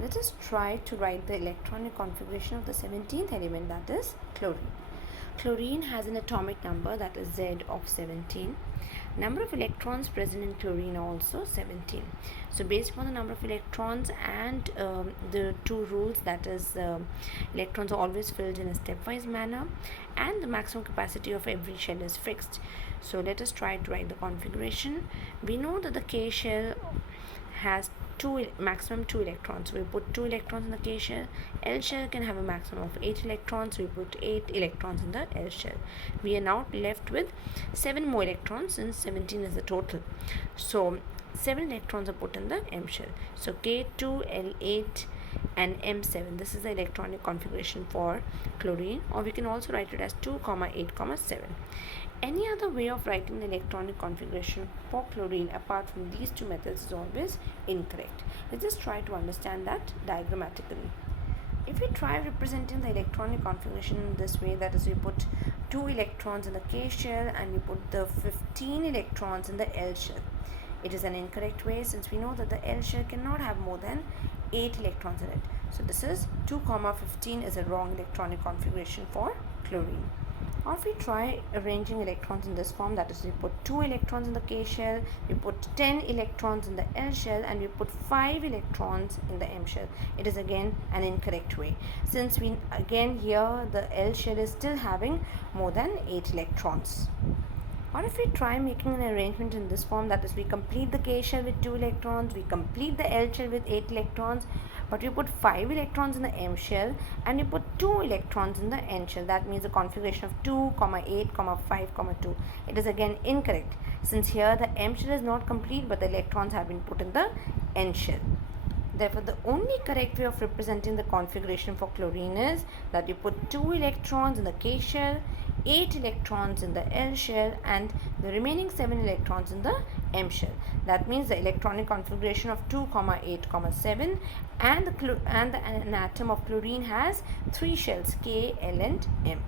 Let us try to write the electronic configuration of the 17th element, that is chlorine. Chlorine has an atomic number, that is Z, of 17. Number of electrons present in chlorine are also 17. So based upon the number of electrons and the two rules, that is electrons are always filled in a stepwise manner and the maximum capacity of every shell is fixed. So let us try to write the configuration. We know that the K shell has maximum 2 electrons. We put 2 electrons in the K shell. L shell can have a maximum of 8 electrons. We put 8 electrons in the L shell. We are now left with 7 more electrons since 17 is the total. So 7 electrons are put in the M shell. So K2, L8 and M7. This is the electronic configuration for chlorine, or we can also write it as 2, 8, 7. Any other way of writing the electronic configuration for chlorine apart from these two methods is always incorrect. Let's just try to understand that diagrammatically. If we try representing the electronic configuration in this way, that is, we put 2 electrons in the K shell and we put the 15 electrons in the L shell. It is an incorrect way, since we know that the L shell cannot have more than 8 electrons in it. So this is 2, 15 is a wrong electronic configuration for chlorine. Or if we try arranging electrons in this form, that is, we put 2 electrons in the K shell, we put 10 electrons in the L shell, and we put 5 electrons in the M shell. It is again an incorrect way, since we again here the L shell is still having more than 8 electrons. Or if we try making an arrangement in this form, that is, we complete the K shell with 2 electrons, we complete the L shell with 8 electrons, but we put 5 electrons in the M shell and we put 2 electrons in the N shell. That means the configuration of 2, 8, 5, 2. It is again incorrect, since here the M shell is not complete but the electrons have been put in the N shell. Therefore, the only correct way of representing the configuration for chlorine is that you put 2 electrons in the K shell, 8 electrons in the L shell, and the remaining 7 electrons in the M shell. That means the electronic configuration of 2, 8, 7 and an atom of chlorine has 3 shells, K, L and M.